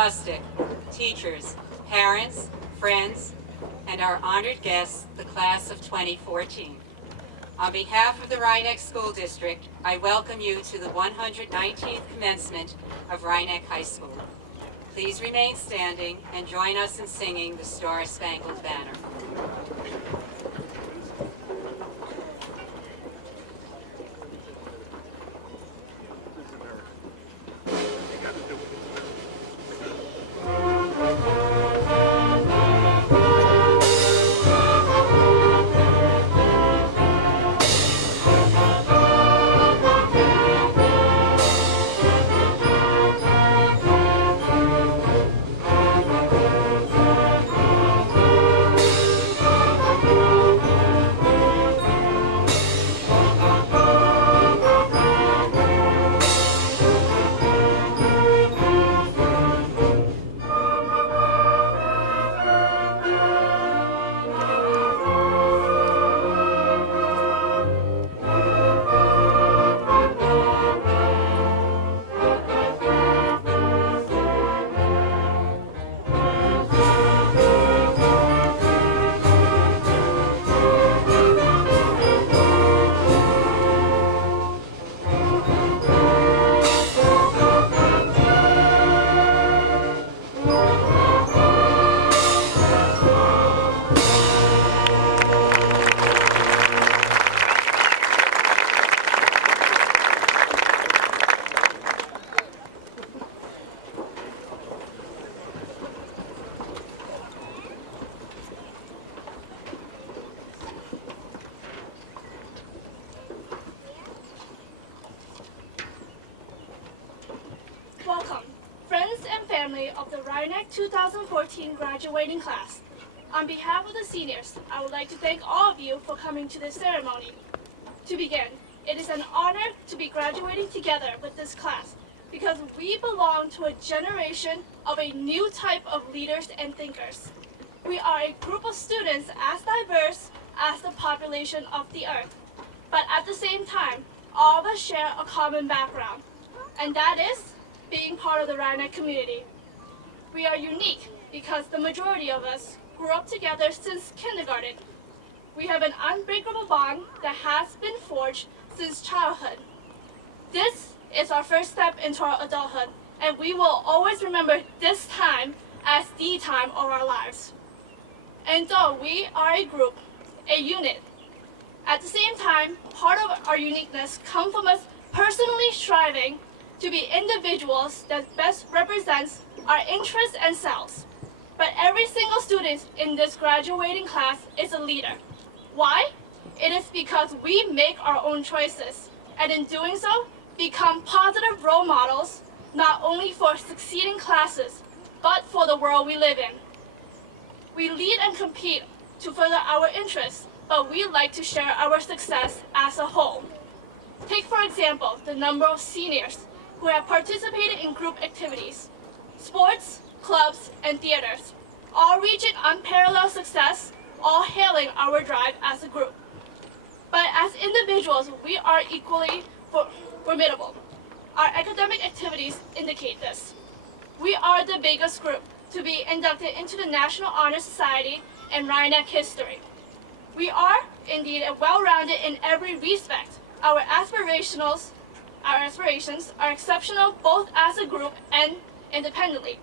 Fustic, teachers, parents, friends, and our honored guests, the class of 2014. On behalf of the Rhinebeck School District, I welcome you to the 119th commencement of Rhinebeck High School. Please remain standing and join us in singing the Star-Spangled Banner. Welcome, friends and family of the Rhinebeck 2014 graduating class. On behalf of the seniors, I would like to thank all of you for coming to this ceremony. To begin, it is an honor to be graduating together with this class because we belong to a generation of a new type of leaders and thinkers. We are a group of students as diverse as the population of the earth, but at the same time, all of us share a common background, and that is being part of the Rhinebeck community. We are unique because the majority of us grew up together since kindergarten. We have an unbreakable bond that has been forged since childhood. This is our first step into our adulthood, and we will always remember this time as the time of our lives. And though we are a group, a unit, at the same time, part of our uniqueness comes from us personally striving to be individuals that best represents our interests and selves. But every single student in this graduating class is a leader. Why? It is because we make our own choices, and in doing so, become positive role models, not only for succeeding classes, but for the world we live in. We lead and compete to further our interests, but we like to share our success as a whole. Take, for example, the number of seniors who have participated in group activities, sports, clubs, and theaters, all reaching unparalleled success, all hailing our drive as a group. But as individuals, we are equally formidable. Our academic activities indicate this. We are the biggest group to be inducted into the National Honor Society in Rhinebeck history. We are, indeed, well-rounded in every respect. Our aspirations are exceptional both as a group and independently,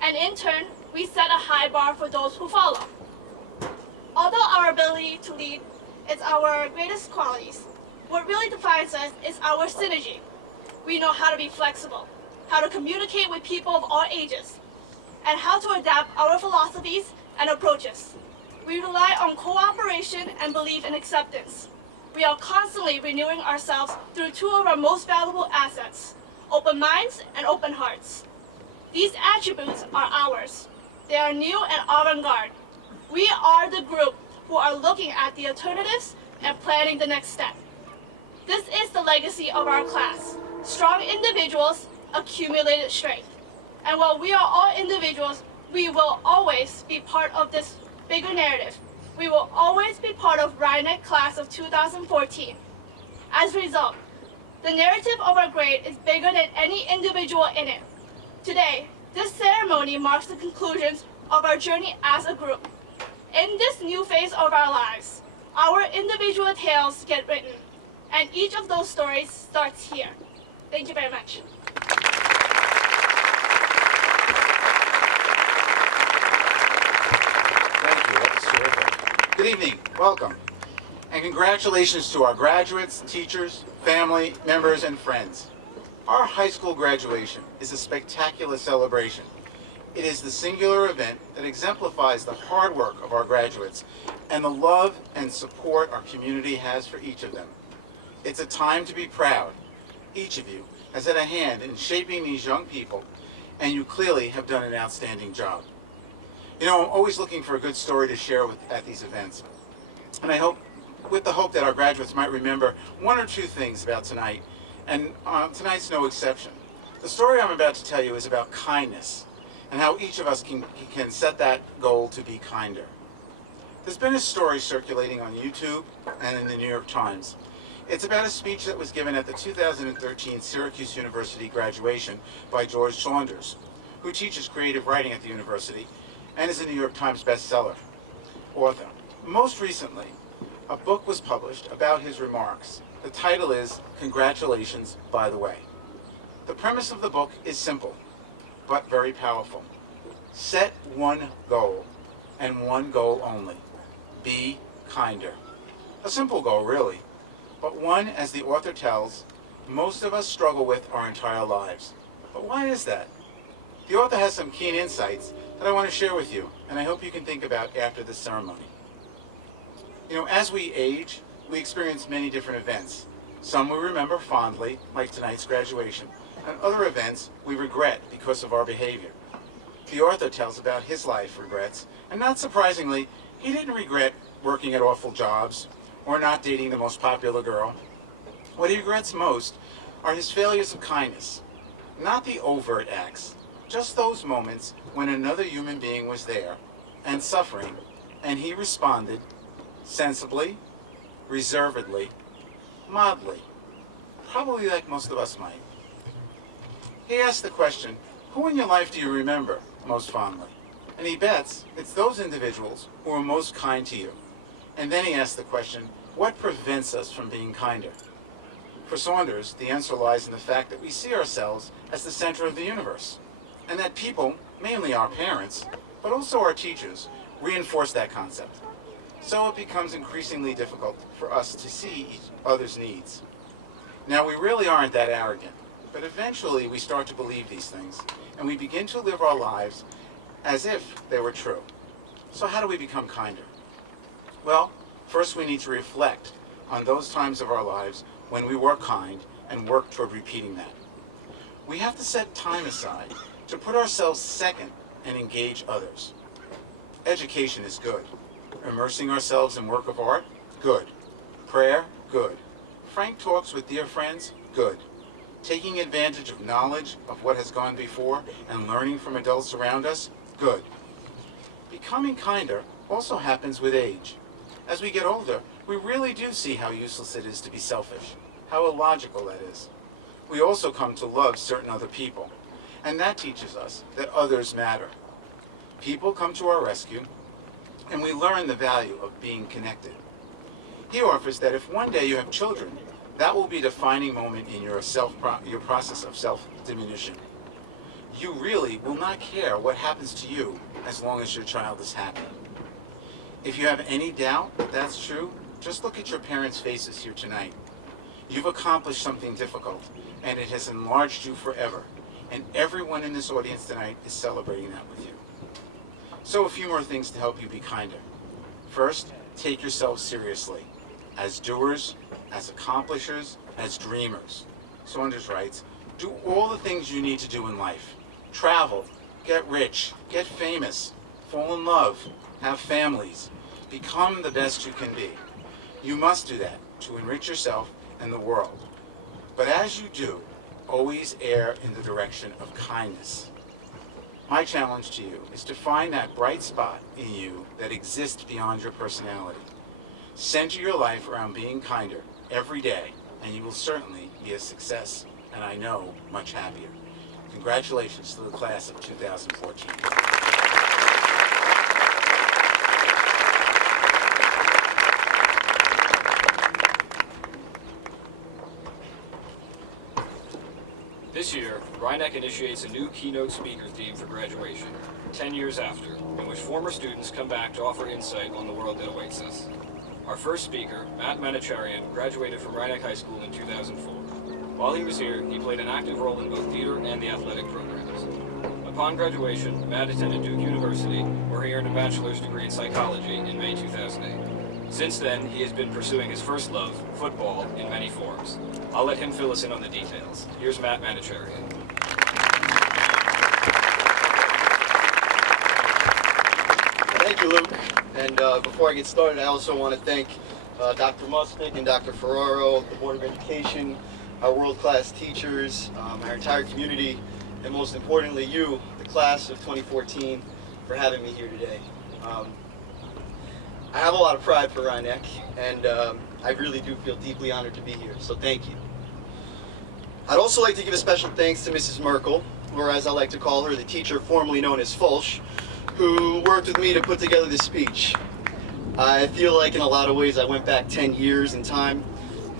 and in turn, we set a high bar for those who follow. Although our ability to lead is our greatest qualities, what really defines us is our synergy. We know how to be flexible, how to communicate with people of all ages, and how to adapt our philosophies and approaches. We rely on cooperation and belief in acceptance. We are constantly renewing ourselves through two of our most valuable assets, open minds and open hearts. These attributes are ours. They are new and avant-garde. We are the group who are looking at the alternatives and planning the next step. This is the legacy of our class. Strong individuals, accumulated strength. And while we are all individuals, we will always be part of this bigger narrative. We will always be part of Rhinebeck class of 2014. As a result, the narrative of our grade is bigger than any individual in it. Today, This ceremony marks the conclusion of our journey as a group. In this new phase of our lives, our individual tales get written, and each of those stories starts here. Thank you very much. Thank you. That was terrific. Good evening. Welcome. And congratulations to our graduates, teachers, family members, and friends. Our high school graduation is a spectacular celebration. It is the singular event that exemplifies the hard work of our graduates and the love and support our community has for each of them. It's a time to be proud. Each of you has had a hand in shaping these young people, and you clearly have done an outstanding job. You know, I'm always looking for a good story to share at these events. And I hope, with the hope that our graduates might remember one or two things about tonight, and tonight's no exception. The story I'm about to tell you is about kindness, and how each of us can set that goal to be kinder. There's been a story circulating on YouTube and in the New York Times. It's about a speech that was given at the 2013 Syracuse University graduation by George Saunders, who teaches creative writing at the university and is a New York Times bestseller author. Most recently, a book was published about his remarks. The title is Congratulations, By the Way. The premise of the book is simple, but very powerful. Set one goal, and one goal only. Be kinder. A simple goal, really, but one, as the author tells, most of us struggle with our entire lives. But why is that? The author has some keen insights that I want to share with you, and I hope you can think about after this ceremony. You know, as we age, we experience many different events. Some we remember fondly, like tonight's graduation, and other events we regret because of our behavior. The author tells about his life regrets, and not surprisingly, he didn't regret working at awful jobs or not dating the most popular girl. What he regrets most are his failures of kindness, not the overt acts, just those moments when another human being was there and suffering, and he responded sensibly, reservedly, mildly, probably like most of us might. He asked the question, who in your life do you remember most fondly? And he bets it's those individuals who are most kind to you. And then he asked the question, what prevents us from being kinder? For Saunders, the answer lies in the fact that we see ourselves as the center of the universe, and that people, mainly our parents, but also our teachers, reinforce that concept. So it becomes increasingly difficult for us to see each other's needs. Now, we really aren't that arrogant, but eventually we start to believe these things, and we begin to live our lives as if they were true. So how do we become kinder? Well, first we need to reflect on those times of our lives when we were kind and work toward repeating that. We have to set time aside to put ourselves second and engage others. Education is good. Immersing ourselves in work of art? Good. Prayer? Good. Frank talks with dear friends? Good. Taking advantage of knowledge of what has gone before and learning from adults around us? Good. Becoming kinder also happens with age. As we get older, we really do see how useless it is to be selfish, how illogical that is. We also come to love certain other people, and that teaches us that others matter. People come to our rescue, and we learn the value of being connected. He offers that if one day you have children, that will be a defining moment in your process of self-diminution. You really will not care what happens to you as long as your child is happy. If you have any doubt that that's true, just look at your parents' faces here tonight. You've accomplished something difficult, and it has enlarged you forever. And everyone in this audience tonight is celebrating that with you. So a few more things to help you be kinder. First, take yourselves seriously, as doers, as accomplishers, as dreamers. Saunders writes, do all the things you need to do in life. Travel, get rich, get famous, fall in love, have families, become the best you can be. You must do that to enrich yourself and the world. But as you do, always err in the direction of kindness. My challenge to you is to find that bright spot in you that exists beyond your personality. Center your life around being kinder every day, and you will certainly be a success, and I know, much happier. Congratulations to the class of 2014. This year, Rhinebeck initiates a new keynote speaker theme for graduation, 10 years after, in which former students come back to offer insight on the world that awaits us. Our first speaker, Matt Manicherian, graduated from Rhinebeck High School in 2004. While he was here, he played an active role in both theater and the athletic programs. Upon graduation, Matt attended Duke University, where he earned a bachelor's degree in psychology in May 2008. Since then, he has been pursuing his first love, football, in many forms. I'll let him fill us in on the details. Here's Matt Manicherian. Thank you, Luke. And before I get started, I also want to thank Dr. Mustick and Dr. Ferraro, the Board of Education, our world-class teachers, our entire community, and most importantly, you, the class of 2014, for having me here today. I have a lot of pride for Rhinebeck, and I really do feel deeply honored to be here, so thank you. I'd also like to give a special thanks to Mrs. Merkel, or as I like to call her, the teacher formerly known as Fulsch, who worked with me to put together this speech. I feel like in a lot of ways I went back 10 years in time,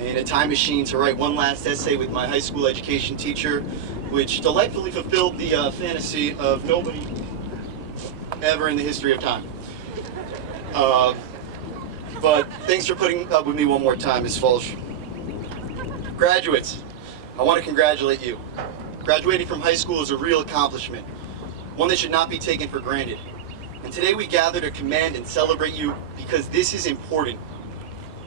in a time machine to write one last essay with my high school education teacher, which delightfully fulfilled the fantasy of nobody ever in the history of time. But thanks for putting up with me one more time, Ms. Fulsch. Graduates, I want to congratulate you. Graduating from high school is a real accomplishment, one that should not be taken for granted. And today we gather to commend and celebrate you because this is important.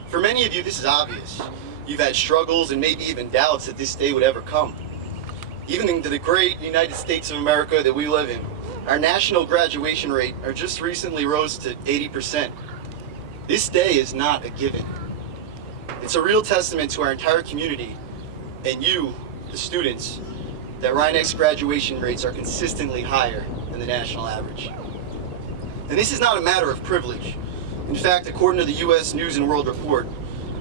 For many of you, this is obvious. You've had struggles and maybe even doubts that this day would ever come. Even in the great United States of America that we live in, our national graduation rate just recently rose to 80%. This day is not a given. It's a real testament to our entire community and you, the students, that Rhinebeck's graduation rates are consistently higher than the national average. And this is not a matter of privilege. In fact, according to the U.S. News and World Report,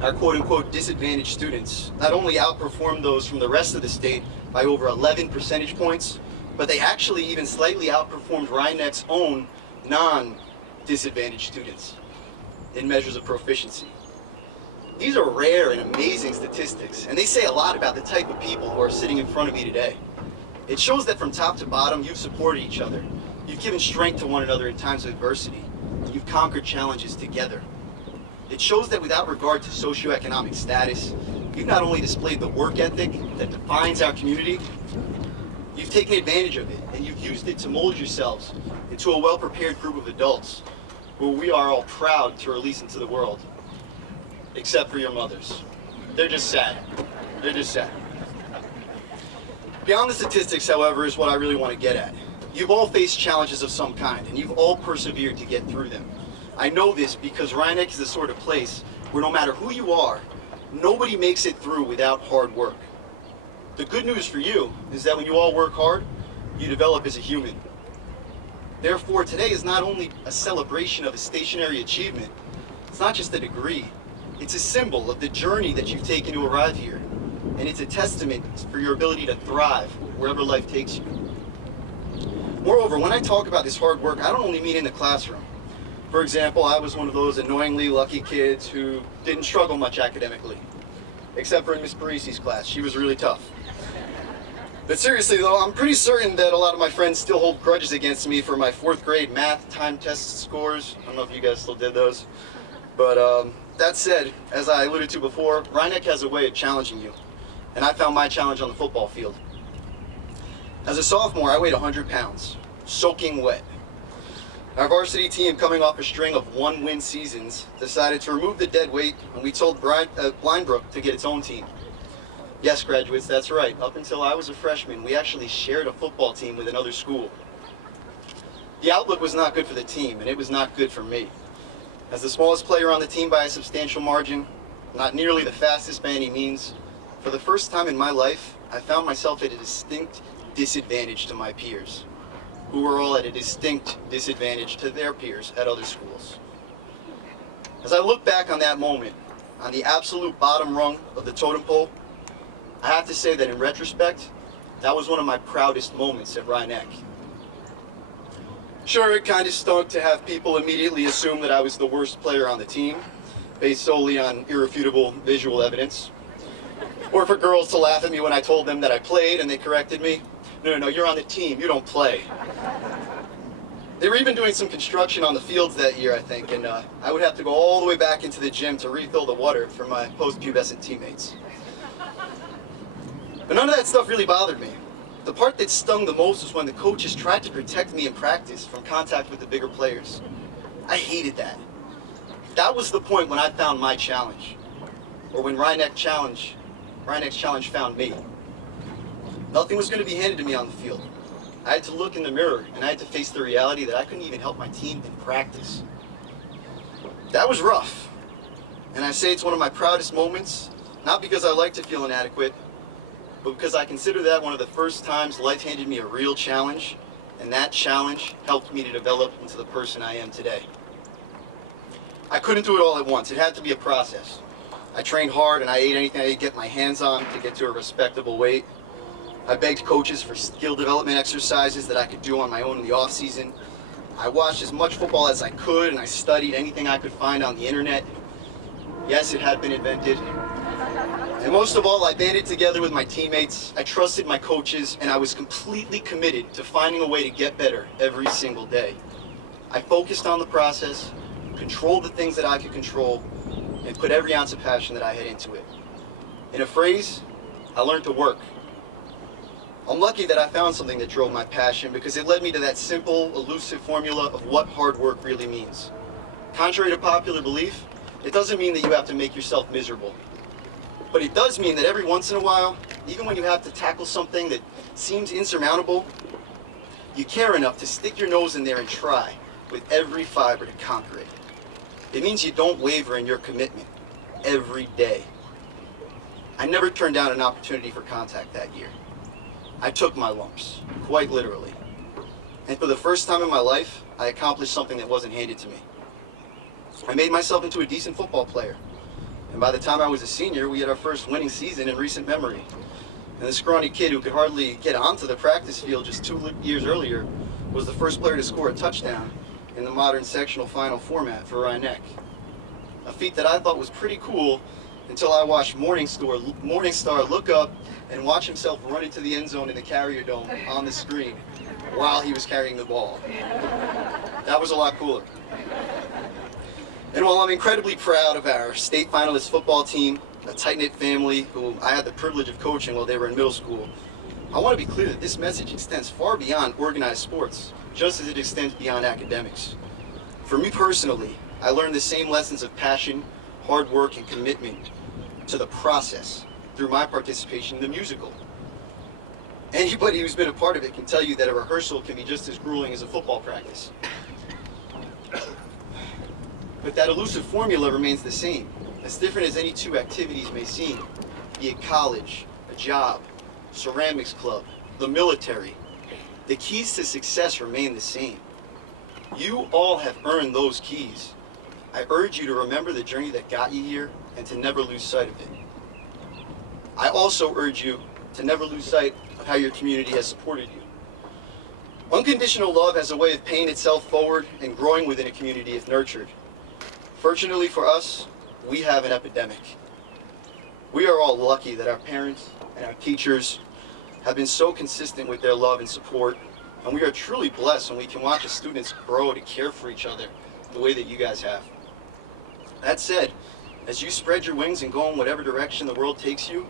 our quote-unquote disadvantaged students not only outperformed those from the rest of the state by over 11 percentage points, but they actually even slightly outperformed Rhinebeck's own non-disadvantaged students in measures of proficiency. These are rare and amazing statistics, and they say a lot about the type of people who are sitting in front of me today. It shows that from top to bottom, you've supported each other. You've given strength to one another in times of adversity. And you've conquered challenges together. It shows that without regard to socioeconomic status, you've not only displayed the work ethic that defines our community, you've taken advantage of it, and you've used it to mold yourselves into a well-prepared group of adults who we are all proud to release into the world. Except for your mothers. They're just sad. They're just sad. Beyond the statistics, however, is what I really want to get at. You've all faced challenges of some kind, and you've all persevered to get through them. I know this because Rhinebeck is the sort of place where no matter who you are, nobody makes it through without hard work. The good news for you is that when you all work hard, you develop as a human. Therefore, today is not only a celebration of a stationary achievement, it's not just a degree. It's a symbol of the journey that you've taken to arrive here, and it's a testament for your ability to thrive wherever life takes you. Moreover, when I talk about this hard work, I don't only mean in the classroom. For example, I was one of those annoyingly lucky kids who didn't struggle much academically, except for in Miss Parisi's class. She was really tough. But seriously though, I'm pretty certain that a lot of my friends still hold grudges against me for my 4th grade math time test scores. I don't know if you guys still did those. But that said, as I alluded to before, Rhinebeck has a way of challenging you. And I found my challenge on the football field. As a sophomore, I weighed 100 pounds, soaking wet. Our varsity team, coming off a string of 1-win seasons, decided to remove the dead weight, and we told Blindbrook to get its own team. Yes, graduates, that's right. Up until I was a freshman, we actually shared a football team with another school. The outlook was not good for the team, and it was not good for me. As the smallest player on the team by a substantial margin, not nearly the fastest by any means, for the first time in my life, I found myself at a distinct disadvantage to my peers, who were all at a distinct disadvantage to their peers at other schools. As I look back on that moment, on the absolute bottom rung of the totem pole, I have to say that in retrospect, That was one of my proudest moments at Rhinebeck. Sure, it kind of stunk to have people immediately assume that I was the worst player on the team, based solely on irrefutable visual evidence. Or for girls to laugh at me when I told them that I played and they corrected me. No, you're on the team, you don't play. They were even doing some construction on the fields that year, I think, and I would have to go all the way back into the gym to refill the water for my post-pubescent teammates. But none of that stuff really bothered me. The part that stung the most was when the coaches tried to protect me in practice from contact with the bigger players. I hated that. That was the point when I found my challenge, or when Rhinebeck's challenge found me. Nothing was going to be handed to me on the field. I had to look in the mirror, and I had to face the reality that I couldn't even help my team in practice. That was rough, and I say it's one of my proudest moments, not because I like to feel inadequate, but because I consider that one of the first times life handed me a real challenge, and that challenge helped me to develop into the person I am today. I couldn't do it all at once. It had to be a process. I trained hard and I ate anything I could get my hands on to get to a respectable weight. I begged coaches for skill development exercises that I could do on my own in the off season. I watched as much football as I could and I studied anything I could find on the internet. Yes, it had been invented. And most of all, I banded together with my teammates. I trusted my coaches and I was completely committed to finding a way to get better every single day. I focused on the process, controlled the things that I could control, and put every ounce of passion that I had into it. In a phrase, I learned to work. I'm lucky that I found something that drove my passion because it led me to that simple, elusive formula of what hard work really means. Contrary to popular belief, it doesn't mean that you have to make yourself miserable. But it does mean that every once in a while, even when you have to tackle something that seems insurmountable, you care enough to stick your nose in there and try with every fiber to conquer it. It means you don't waver in your commitment every day. I never turned down an opportunity for contact that year. I took my lumps, quite literally. And for the first time in my life, I accomplished something that wasn't handed to me. I made myself into a decent football player. And by the time I was a senior, we had our first winning season in recent memory. And the scrawny kid who could hardly get onto the practice field just 2 years earlier was the first player to score a touchdown in the modern sectional final format for Rhinebeck. A feat that I thought was pretty cool until I watched Morningstar look up and watch himself run into the end zone in the Carrier Dome on the screen while he was carrying the ball. That was a lot cooler. And while I'm incredibly proud of our state finalist football team, a tight-knit family who I had the privilege of coaching while they were in middle school, I want to be clear that this message extends far beyond organized sports, just as it extends beyond academics. For me personally, I learned the same lessons of passion, hard work, and commitment to the process through my participation in the musical. Anybody who's been a part of it can tell you that a rehearsal can be just as grueling as a football practice. But that elusive formula remains the same, as different as any two activities may seem, be it college, a job, ceramics club, the military. The keys to success remain the same. You all have earned those keys. I urge you to remember the journey that got you here and to never lose sight of it. I also urge you to never lose sight of how your community has supported you. Unconditional love has a way of paying itself forward and growing within a community if nurtured. Fortunately for us, we have an epidemic. We are all lucky that our parents and our teachers have been so consistent with their love and support, and we are truly blessed when we can watch the students grow to care for each other the way that you guys have. That said, as you spread your wings and go in whatever direction the world takes you,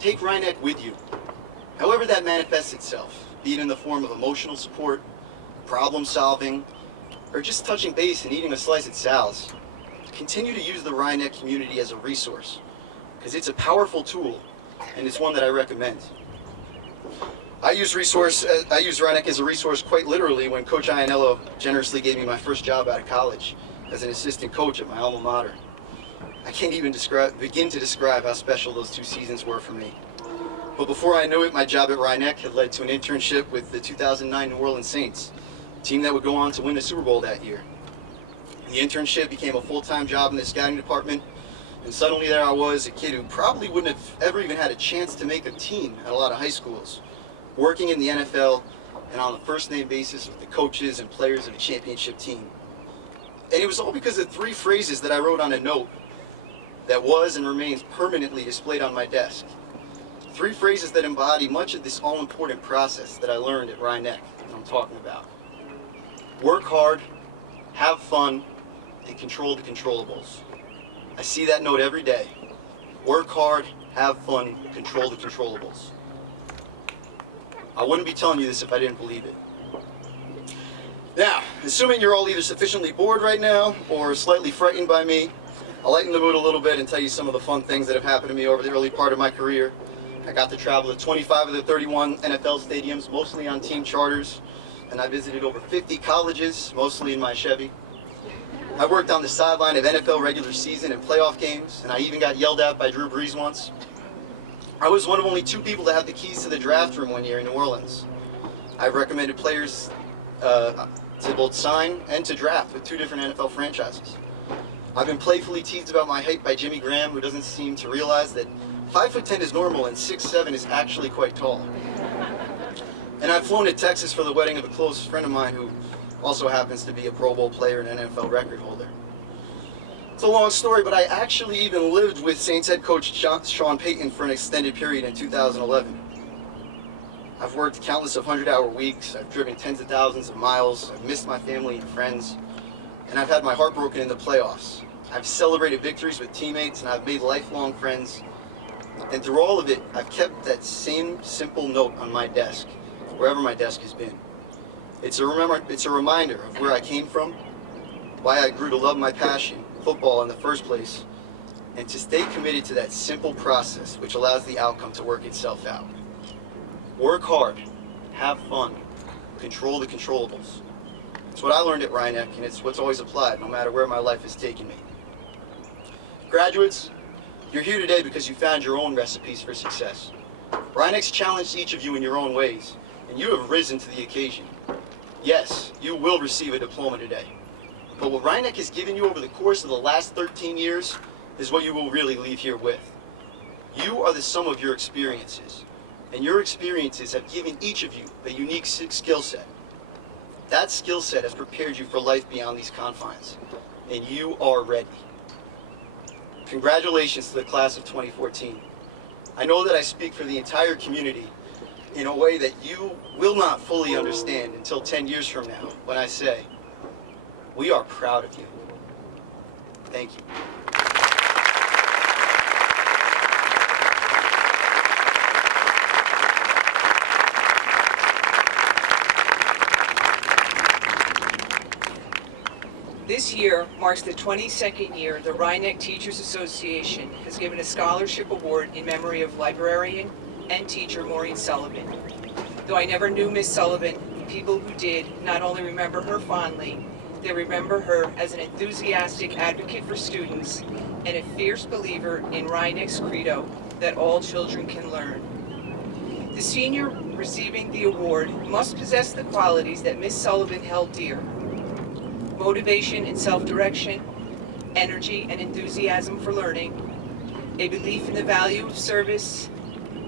take Rhinebeck with you. However that manifests itself, be it in the form of emotional support, problem solving, or just touching base and eating a slice at Sal's. Continue to use the Rhinebeck community as a resource, because it's a powerful tool, and it's one that I recommend. I use Rhinebeck as a resource quite literally when Coach Iannello generously gave me my first job out of college as an assistant coach at my alma mater. I can't even begin to describe how special those 2 seasons were for me. But before I knew it, my job at Rhinebeck had led to an internship with the 2009 New Orleans Saints, a team that would go on to win the Super Bowl that year. The internship became a full-time job in the scouting department, and suddenly there I was, a kid who probably wouldn't have ever even had a chance to make a team at a lot of high schools, working in the NFL, and on a first-name basis with the coaches and players of the championship team. And it was all because of 3 phrases that I wrote on a note that was and remains permanently displayed on my desk. 3 phrases that embody much of this all-important process that I learned at Rhinebeck that I'm talking about. Work hard, have fun, and control the controllables. I see that note every day. Work hard, have fun, control the controllables. I wouldn't be telling you this if I didn't believe it. Now, assuming you're all either sufficiently bored right now or slightly frightened by me, I'll lighten the mood a little bit and tell you some of the fun things that have happened to me over the early part of my career. I got to travel to 25 of the 31 NFL stadiums, mostly on team charters, and I visited over 50 colleges, mostly in my Chevy. I worked on the sideline of NFL regular season and playoff games, and I even got yelled at by Drew Brees once. I was one of only 2 people to have the keys to the draft room one year in New Orleans. I've recommended players to both sign and to draft with 2 different NFL franchises. I've been playfully teased about my height by Jimmy Graham, who doesn't seem to realize that 5'10" is normal and 6'7" is actually quite tall. And I've flown to Texas for the wedding of a close friend of mine who also happens to be a Pro Bowl player and an NFL record holder. It's a long story, but I actually even lived with Saints head coach Sean Payton for an extended period in 2011. I've worked countless of 100-hour weeks, I've driven tens of thousands of miles, I've missed my family and friends, and I've had my heart broken in the playoffs. I've celebrated victories with teammates, and I've made lifelong friends. And through all of it, I've kept that same simple note on my desk, wherever my desk has been. It's a reminder of where I came from, why I grew to love my passion, football in the first place, and to stay committed to that simple process which allows the outcome to work itself out. Work hard, have fun, control the controllables. It's what I learned at Rhinebeck, and it's what's always applied no matter where my life has taken me. Graduates, you're here today because you found your own recipes for success. Rhinebeck's challenged each of you in your own ways, and you have risen to the occasion. Yes, you will receive a diploma today. But what Rhinebeck has given you over the course of the last 13 years is what you will really leave here with. You are the sum of your experiences, and your experiences have given each of you a unique skill set. That skill set has prepared you for life beyond these confines, and you are ready. Congratulations to the class of 2014. I know that I speak for the entire community in a way that you will not fully understand until 10 years from now when I say, we are proud of you. Thank you. This year marks the 22nd year the Rhinebeck Teachers Association has given a scholarship award in memory of librarian and teacher Maureen Sullivan. Though I never knew Miss Sullivan, people who did not only remember her fondly, they remember her as an enthusiastic advocate for students and a fierce believer in Rhinebeck's credo that all children can learn. The senior receiving the award must possess the qualities that Miss Sullivan held dear: motivation and self-direction, energy and enthusiasm for learning, a belief in the value of service,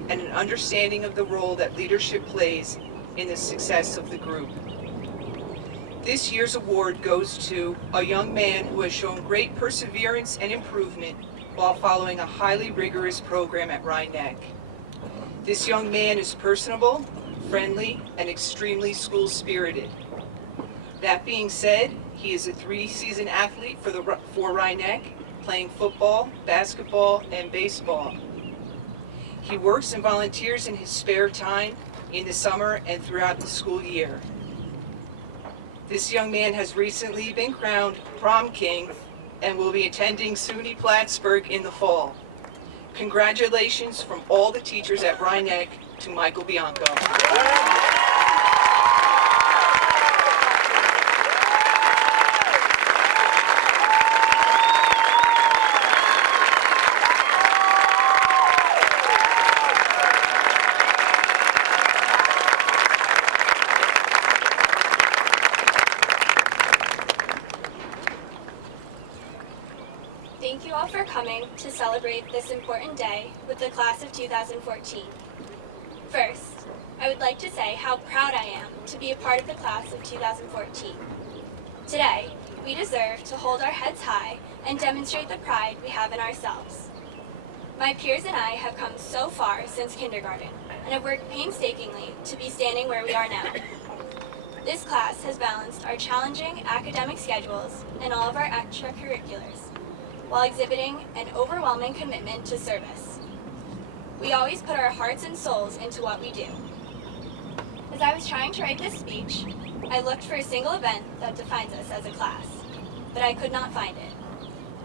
and an understanding of the role that leadership plays in the success of the group. This year's award goes to a young man who has shown great perseverance and improvement while following a highly rigorous program at Rhinebeck. This young man is personable, friendly, and extremely school-spirited. That being said, he is a 3-season athlete for Rhinebeck, playing football, basketball, and baseball. He works and volunteers in his spare time in the summer and throughout the school year. This young man has recently been crowned prom king and will be attending SUNY Plattsburgh in the fall. Congratulations from all the teachers at Rhinebeck to Michael Bianco. Thank you all for coming to celebrate this important day with the class of 2014. First, I would like to say how proud I am to be a part of the class of 2014. Today, we deserve to hold our heads high and demonstrate the pride we have in ourselves. My peers and I have come so far since kindergarten and have worked painstakingly to be standing where we are now. This class has balanced our challenging academic schedules and all of our extracurriculars, while exhibiting an overwhelming commitment to service. We always put our hearts and souls into what we do. As I was trying to write this speech, I looked for a single event that defines us as a class, but I could not find it.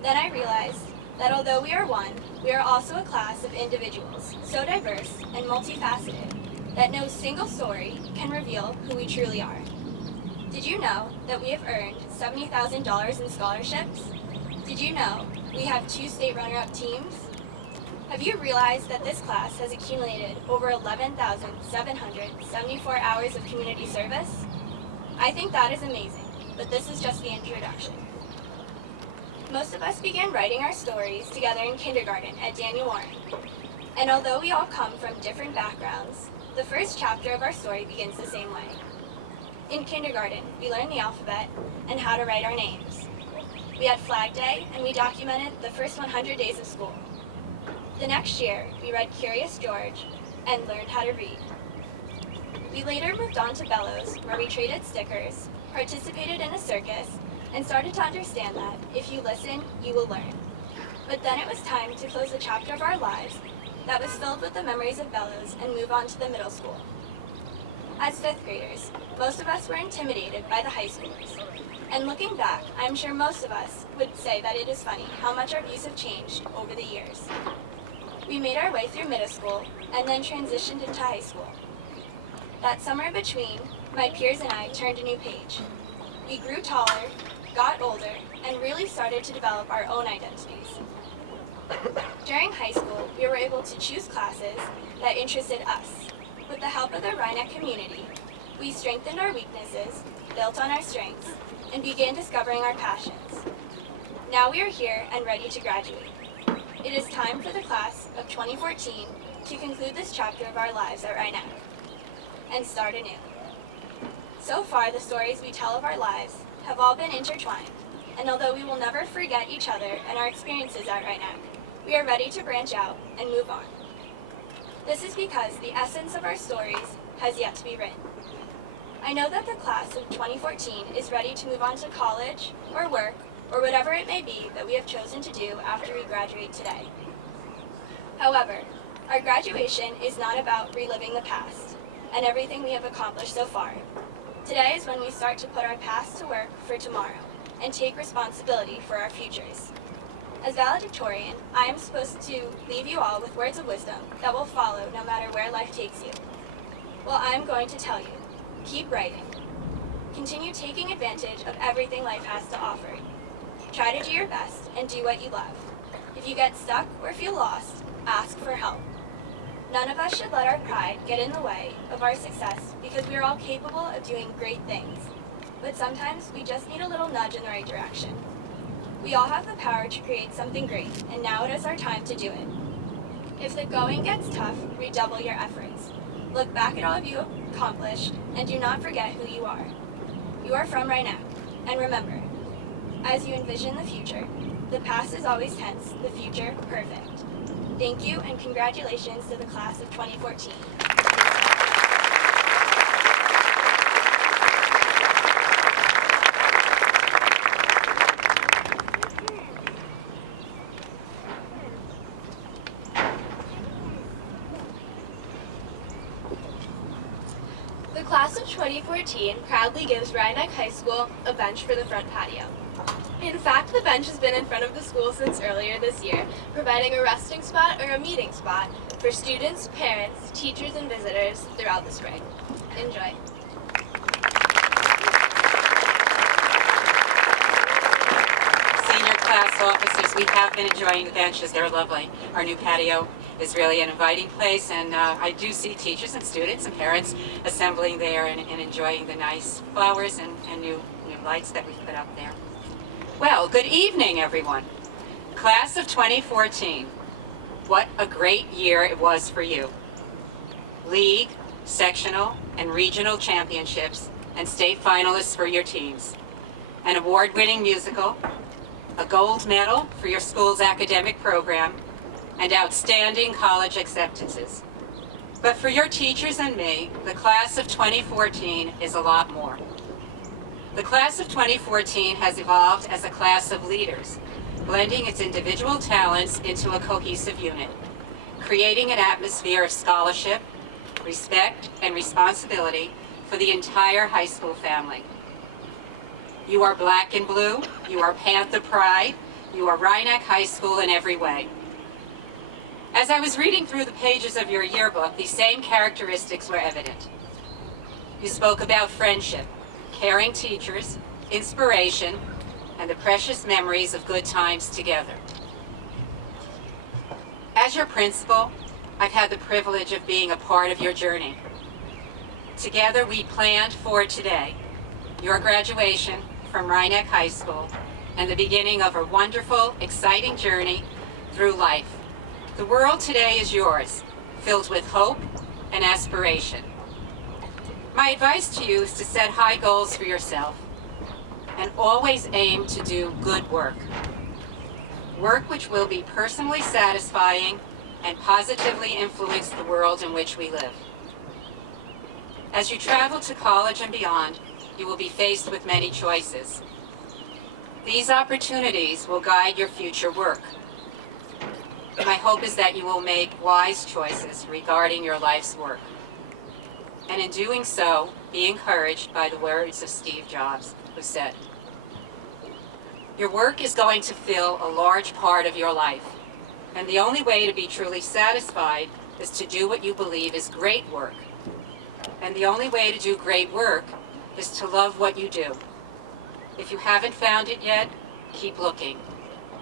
Then I realized that although we are one, we are also a class of individuals so diverse and multifaceted that no single story can reveal who we truly are. Did you know that we have earned $70,000 in scholarships? Did you know we have 2 state runner-up teams? Have you realized that this class has accumulated over 11,774 hours of community service? I think that is amazing, but this is just the introduction. Most of us began writing our stories together in kindergarten at Daniel Warren. And although we all come from different backgrounds, the first chapter of our story begins the same way. In kindergarten, we learned the alphabet and how to write our names. We had Flag Day, and we documented the first 100 days of school. The next year, we read Curious George and learned how to read. We later moved on to Bellows, where we traded stickers, participated in a circus, and started to understand that if you listen, you will learn. But then it was time to close the chapter of our lives that was filled with the memories of Bellows and move on to the middle school. As 5th graders, most of us were intimidated by the high schoolers. And looking back, I'm sure most of us would say that it is funny how much our views have changed over the years. We made our way through middle school and then transitioned into high school. That summer in between, my peers and I turned a new page. We grew taller, got older, and really started to develop our own identities. During high school, we were able to choose classes that interested us. With the help of the Rhinebeck community, we strengthened our weaknesses, built on our strengths, and began discovering our passions. Now we are here and ready to graduate. It is time for the class of 2014 to conclude this chapter of our lives at Rhinebeck and start anew. So far, the stories we tell of our lives have all been intertwined, and although we will never forget each other and our experiences at Rhinebeck, we are ready to branch out and move on. This is because the essence of our stories has yet to be written. I know that the class of 2014 is ready to move on to college or work or whatever it may be that we have chosen to do after we graduate today. However, our graduation is not about reliving the past and everything we have accomplished so far. Today is when we start to put our past to work for tomorrow and take responsibility for our futures. As valedictorian, I am supposed to leave you all with words of wisdom that will follow no matter where life takes you. Well, I'm going to tell you, keep writing. Continue taking advantage of everything life has to offer. Try to do your best and do what you love. If you get stuck or feel lost, ask for help. None of us should let our pride get in the way of our success because we are all capable of doing great things. But sometimes we just need a little nudge in the right direction. We all have the power to create something great, and now it is our time to do it. If the going gets tough, redouble your efforts. Look back at all you accomplished, and do not forget who you are. You are from Rhinebeck, and remember, as you envision the future, the past is always tense, the future perfect. Thank you, and congratulations to the class of 2014. The class of 2014 proudly gives Rhinebeck High School a bench for the front patio. In fact, the bench has been in front of the school since earlier this year, providing a resting spot or a meeting spot for students, parents, teachers, and visitors throughout the spring. Enjoy. Senior class officers, we have been enjoying the benches. They're lovely. Our new patio is really an inviting place, and I do see teachers and students and parents assembling there and enjoying the nice flowers and new lights that we've put up there. Well, good evening, everyone. Class of 2014. What a great year it was for you. League, sectional, and regional championships and state finalists for your teams, an award-winning musical, a gold medal for your school's academic program, and outstanding college acceptances. But for your teachers and me, the class of 2014 is a lot more. The class of 2014 has evolved as a class of leaders, blending its individual talents into a cohesive unit, creating an atmosphere of scholarship, respect, and responsibility for the entire high school family. You are black and blue, you are Panther pride, you are Rhinebeck High School in every way. As I was reading through the pages of your yearbook, these same characteristics were evident. You spoke about friendship, caring teachers, inspiration, and the precious memories of good times together. As your principal, I've had the privilege of being a part of your journey. Together we planned for today, your graduation from Rhinebeck High School, and the beginning of a wonderful, exciting journey through life. The world today is yours, filled with hope and aspiration. My advice to you is to set high goals for yourself and always aim to do good work. Work which will be personally satisfying and positively influence the world in which we live. As you travel to college and beyond, you will be faced with many choices. These opportunities will guide your future work. My hope is that you will make wise choices regarding your life's work. And in doing so, be encouraged by the words of Steve Jobs, who said, "Your work is going to fill a large part of your life, and the only way to be truly satisfied is to do what you believe is great work. And the only way to do great work is to love what you do. If you haven't found it yet, keep looking.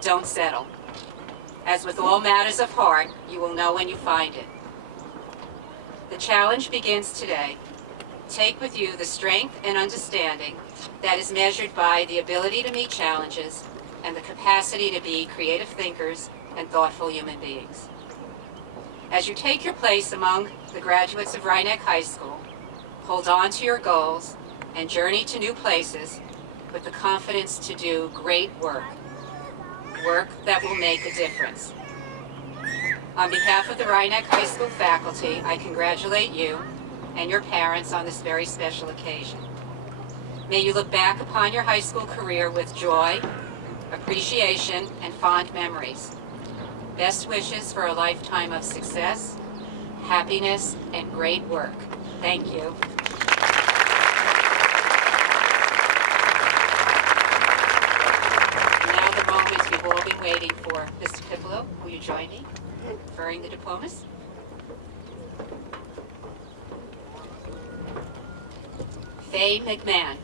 Don't settle. As with all matters of heart, you will know when you find it." The challenge begins today. Take with you the strength and understanding that is measured by the ability to meet challenges and the capacity to be creative thinkers and thoughtful human beings. As you take your place among the graduates of Rhinebeck High School, hold on to your goals and journey to new places with the confidence to do great work. Work that will make a difference. On behalf of the Rhinebeck High School faculty, I congratulate you and your parents on this very special occasion. May you look back upon your high school career with joy, appreciation, and fond memories. Best wishes for a lifetime of success, happiness, and great work. Thank you. Now the moment you've all been waiting for. Mr. Piccolo, will you join me? Conferring the diplomas. Faye McMahon.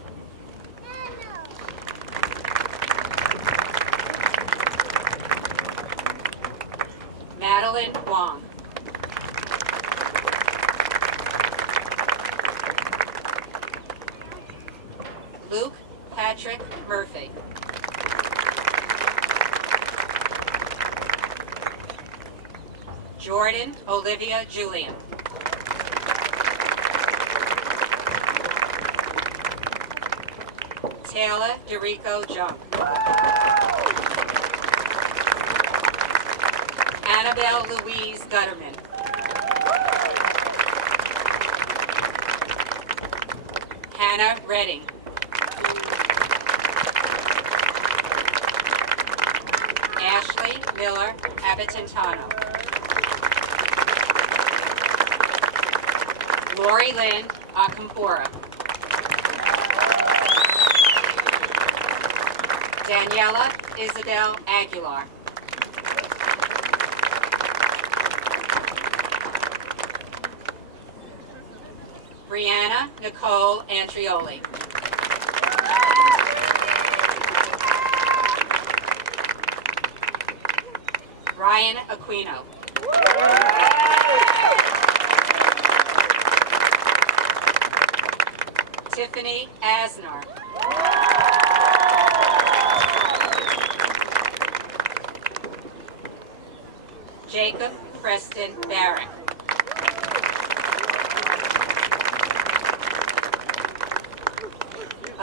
Madeline Wong. Luke Patrick Murphy. Jordan Olivia Julian. Taylor Derico Junk. Annabelle Louise Gutterman. Hannah Redding. Ashley Miller Abitantano. Lori Lynn Akampora. Daniela Isabel Aguilar. Brianna Nicole Antrioli. Ryan Aquino. Tiffany Asnar. Jacob Preston Barrett.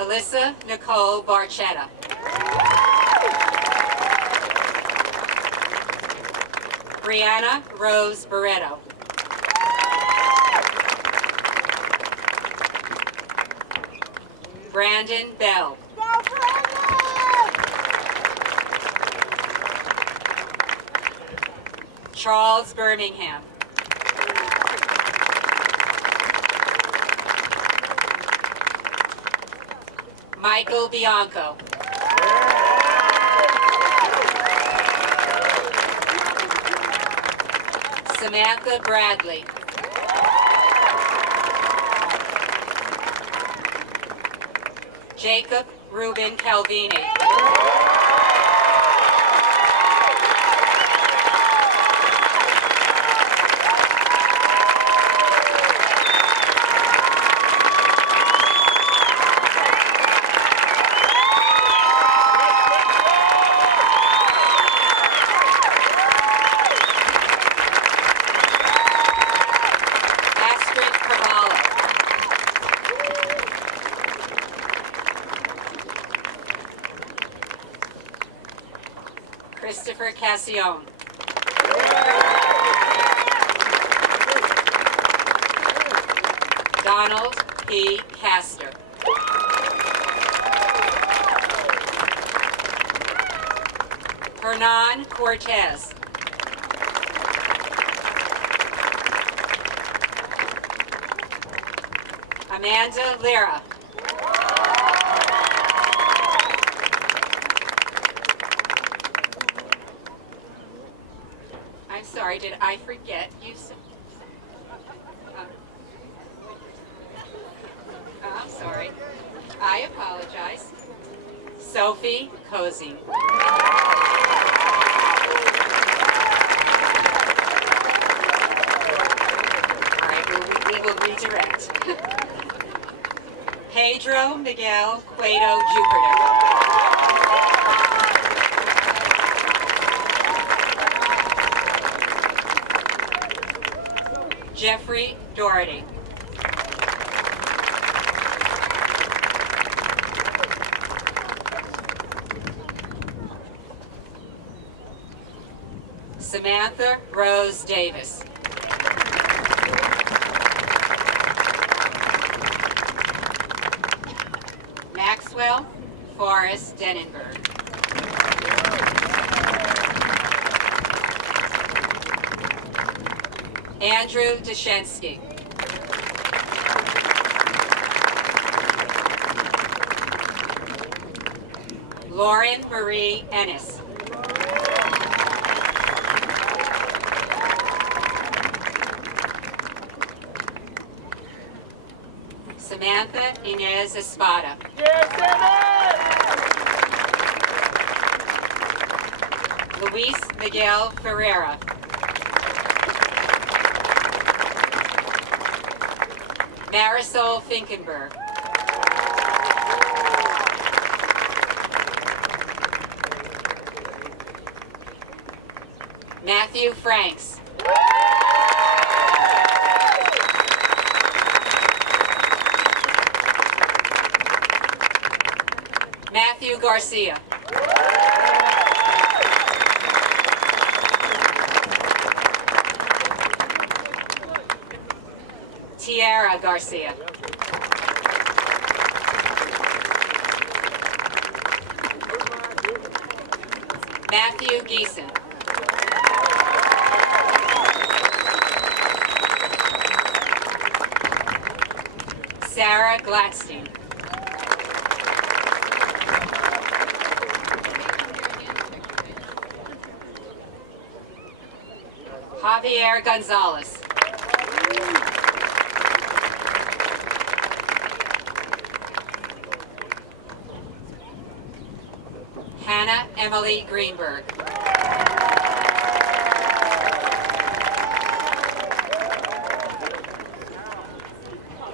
Alyssa Nicole Barchetta. Brianna Rose Barreto. Brandon Bell. Charles Birmingham. Michael Bianco. Samantha Bradley. Jacob Ruben Calvini. Astrid Cavallo. Christopher Cassione. Donald P. Castor. Hernan Cortez. Amanda Lira. I'm sorry, did I forget you? I'm sorry. I apologize. Sophie Cozy. All right, we will redirect. Pedro Miguel Cueto Jupiter. Jeffrey Doherty. Samantha Rose Davis. Maxwell Forrest Denenberg. Andrew Deshensky. Lauren Marie Ennis. Samantha Inez Espada. Luis Miguel Ferreira. Marisol Finkenberg. Matthew Franks. Matthew Garcia. Tiara Garcia. Matthew Geeson. Sarah Gladstein. Javier Gonzalez. Hannah Emily Greenberg.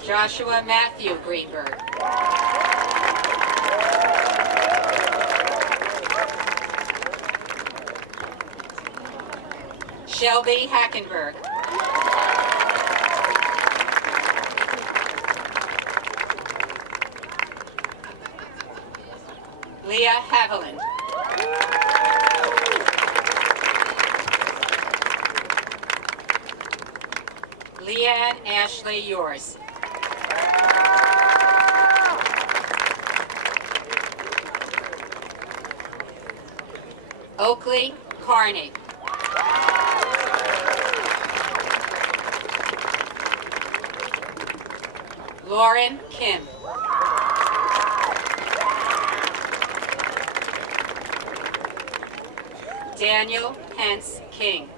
Joshua Matthew Greenberg. Shelby Hackenberg. Leah Haviland. Leanne Ashley Yours. Oakley Carney. Lauren Kim. Daniel Pence King.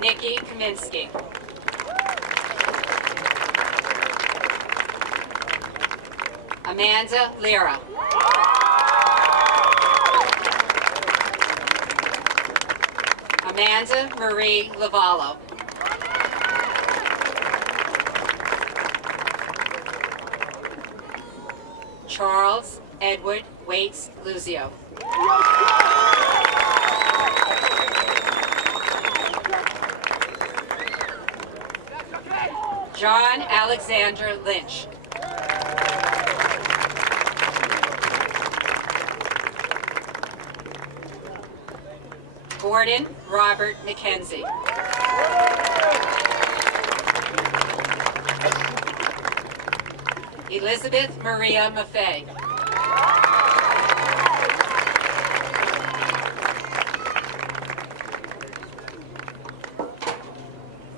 Nikki Kaminsky. Amanda Lira. Amanda Marie Lavallo. Charles Edward Waits Luzio. John Alexander Lynch. Gordon Robert McKenzie. Elizabeth Maria Maffei.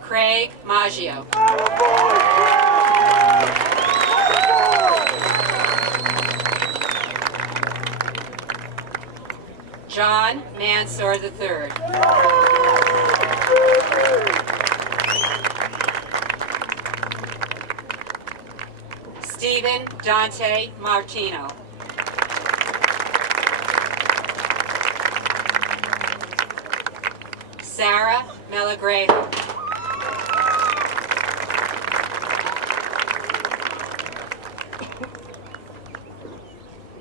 Craig Maggio. John Mansour III. Stephen Dante Martino. Sarah Melagrejo.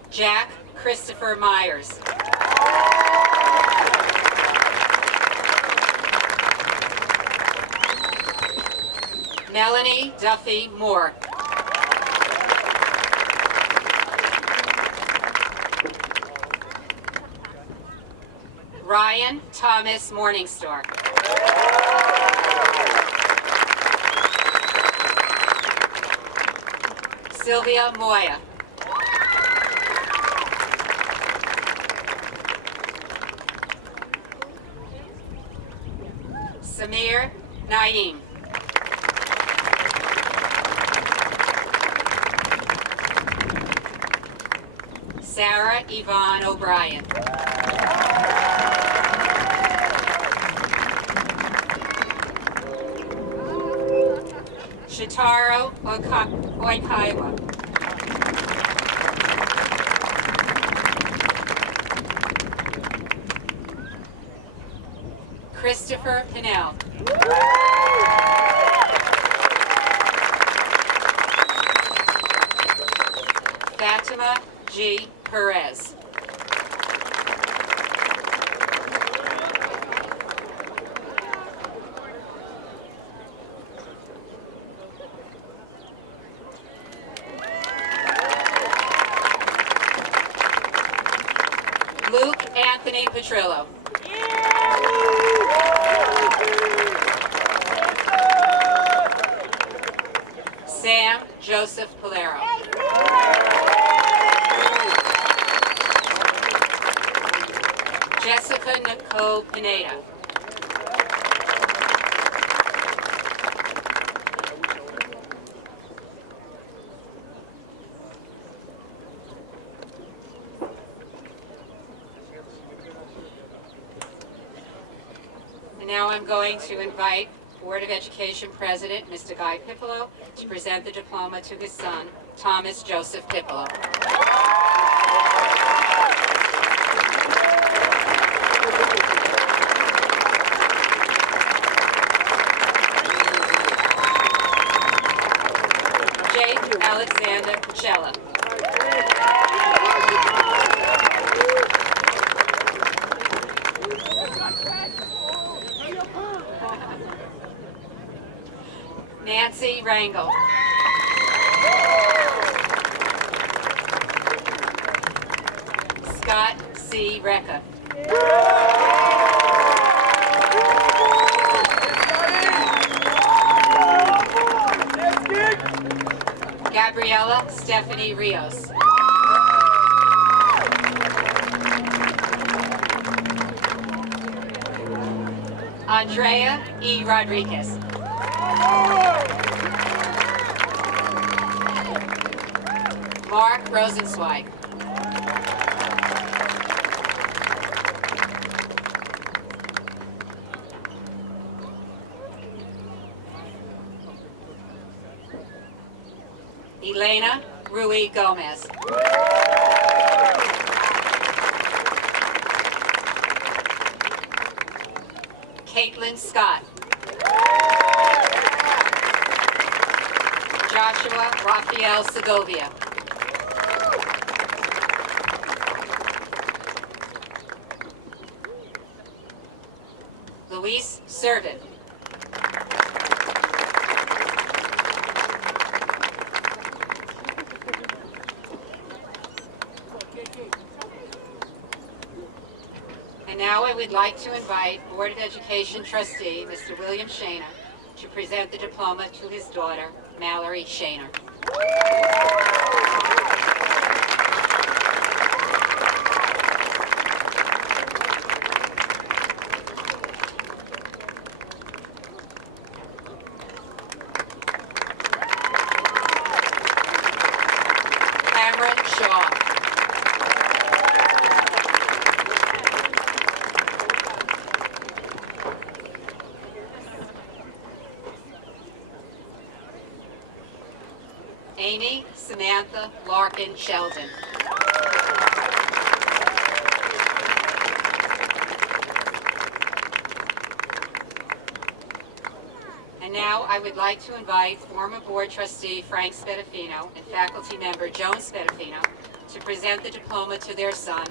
Jack Christopher Myers. Melanie Duffy Moore. Ryan Thomas Morningstar. Sylvia Moya. Samir Naeem. Sarah Yvonne O'Brien. Shitaro Oikaiwa. Christopher Pinnell. Fatima G. Perez. Luke Anthony Petrillo. Sam Joseph Polero. Jessica Nicole Pineda. And now I'm going to invite Board of Education President, Mr. Guy Pippolo, to present the diploma to his son, Thomas Joseph Pippolo. Jake Alexander Pachella. Nancy Rangel. C. Recca. Gabriella Stephanie Rios. Andrea E. Rodriguez. Mark Rosenzweig. Elena Rui Gomez. Caitlin Scott. Joshua Raphael Segovia. Luis Servin. And now I would like to invite Board of Education trustee, Mr. William Shaner, to present the diploma to his daughter, Mallory Shaner. Cameron Shaw. Amy Samantha Larkin Sheldon. And now I would like to invite former board trustee Frank Spadafino and faculty member Joan Spadafino to present the diploma to their son,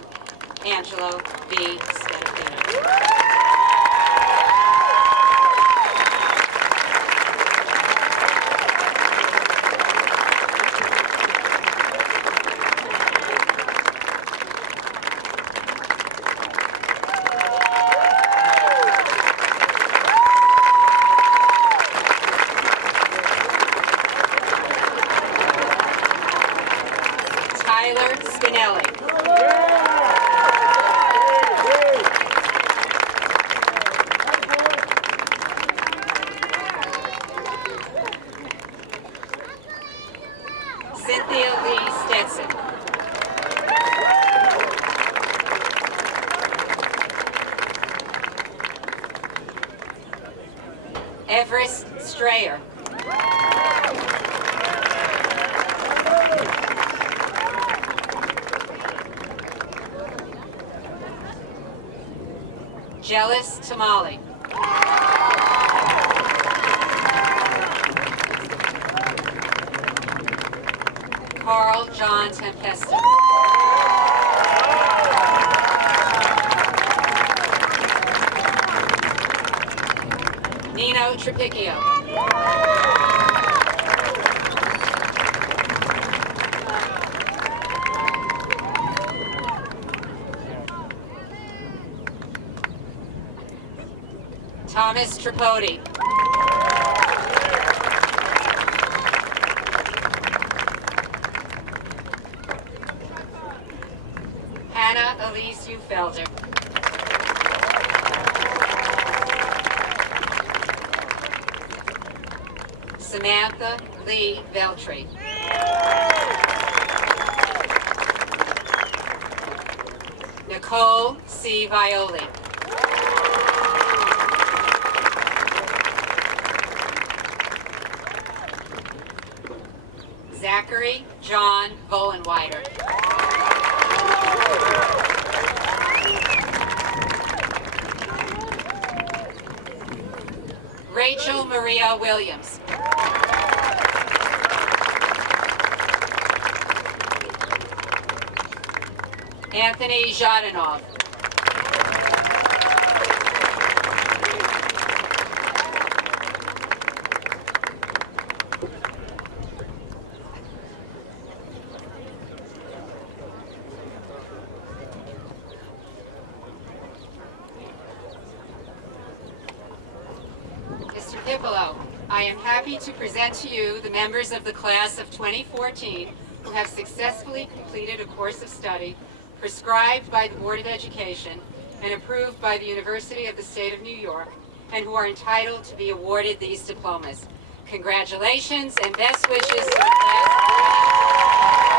Angelo B. Spadafino. Tyler Spinelli. Cynthia Lee Stetson. Everest Strayer. Jealous Tamale. Carl John Tempesta. Nino Trapicchio. Thomas Tripodi. Hannah Elise Ufelder. Samantha Lee Veltri. Nicole C. Violi. Zachary John Vollenweider. Rachel Maria Williams. Anthony Zhadanov. Pipolo, I am happy to present to you the members of the class of 2014 who have successfully completed a course of study prescribed by the Board of Education and approved by the University of the State of New York, and who are entitled to be awarded these diplomas. Congratulations and best wishes to the class of 2014.